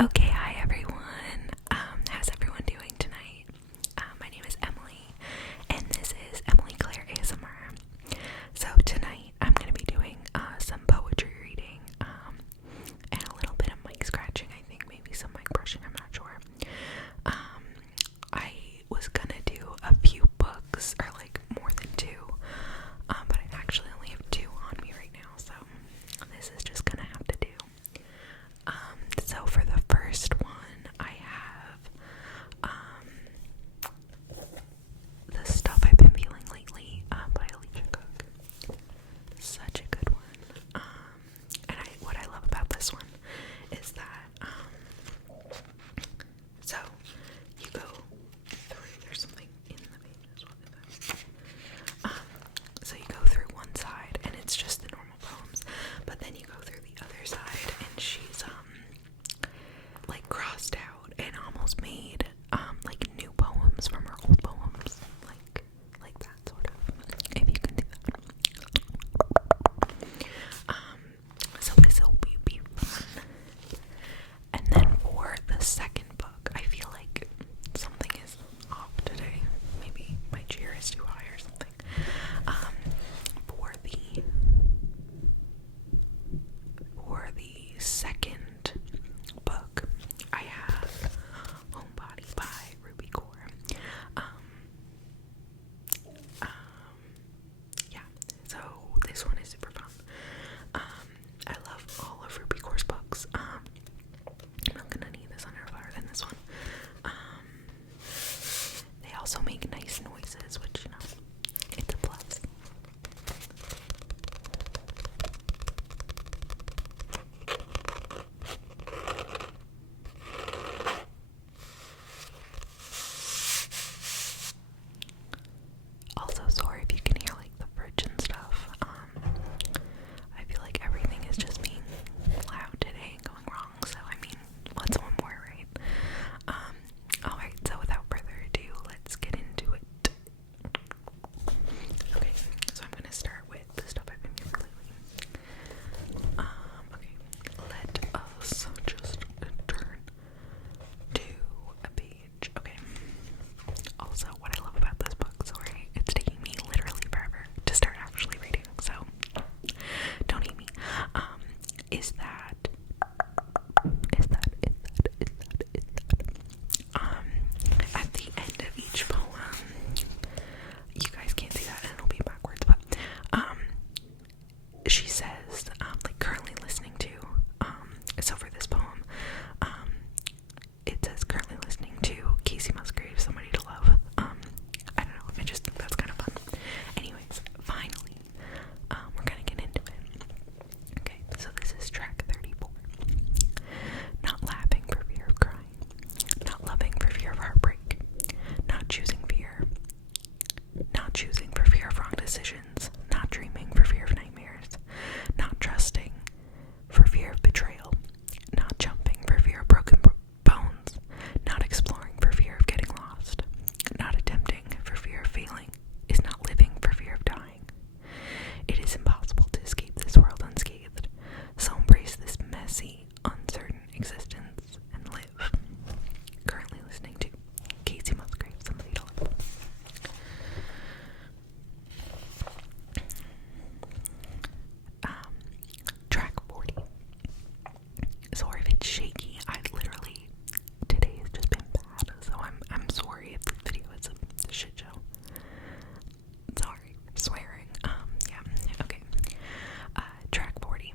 Okay, hi everyone. How's everyone doing tonight? My name is Emily, and this is Emily Claire ASMR. So tonight I'm going to be doing some poetry reading, and a little bit of mic scratching. I think maybe some mic brushing. I'm not sure. I was gonna do a few books, or like more than two, but I actually only have two on me right now, so this is just gonna have to do. So for the first one, I have The Stuff I've Been Feeling Lately by Alicia Cook. Such a good one. And what I love about this one is that so you go through, there's something in the pages. What is that? So you go through one side and it's just the normal poems, but then you go through the other side and she's like crossed out and almost made like new poems from her old poems, like that sort of, if you can do that. So this will be fun. And then for the second book, I feel like something is off today. Maybe my chair is too high or something. For the second book, I have Homebody by Ruby Core. Yeah, so this one is super fun. I love all of Ruby Core's books. I'm not gonna need this under fire than this one. They also make nice noises, which, it's a plus. Also, sorry if you can hear like the fridge and stuff. I feel like everything is just being loud today and going wrong, so I mean, what's one more, right? Alright, so without further ado, let's get into it. Okay, so I'm gonna start with the stuff I've been feeling lately. Okay, let us just turn to a page. Okay. Also, what I love about this book, sorry, it's taking me literally forever to start actually reading, so don't hate me. Is that at the end of each poem, you guys can't see that and it'll be backwards, but she says, like currently listening to, so for this poem, it says currently listening to Casey Musgraves, Somebody to Love. I don't know, I just think that's kind of fun. Anyways, finally, we're gonna get into it. Okay, so this is track 34. Not laughing for fear of crying, not loving for fear of heartbreak, not choosing for fear of wrong decisions, not dreaming for fear of nightmares, not trusting for fear of betrayal, not jumping for fear of broken bones, not exploring for fear of getting lost, not attempting for fear of failing, is not living for fear of dying. It is impossible to escape this world unscathed, so embrace this messy, uncertain existence and live. Currently listening to Casey Musgraves, Somebody to Love. Track 40. Sorry if it's shaky. I literally, today has just been bad, so I'm sorry if this video is a shit show. Sorry, swearing. Yeah, okay. Track 40.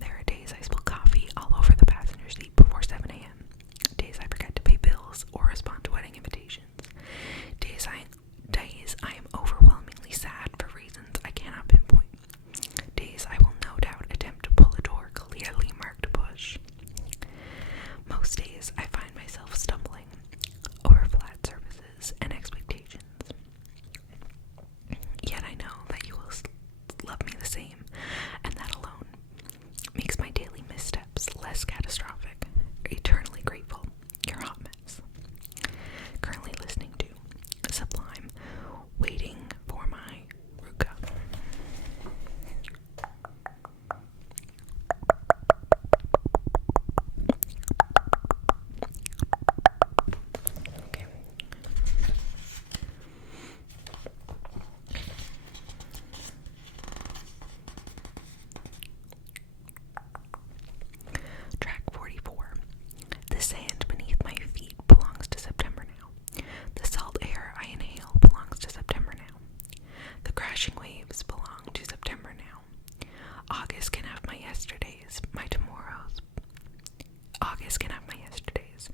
There are days I spill coffee all over the passenger seat before 7 a.m. Days I forget to pay bills or respond to wedding invitations. Days I am overwhelmingly sad for reasons I cannot pinpoint. Days I will no doubt attempt to pull a door clearly marked push. Most days I find myself stumbling over flat surfaces and expectations. Yet I know that you will love me the same, and that alone makes my daily missteps less catastrophic. Eternally grateful, your hot mess. Currently listening to Sublime, Waiting for My Ruka. guys can have my yesterdays.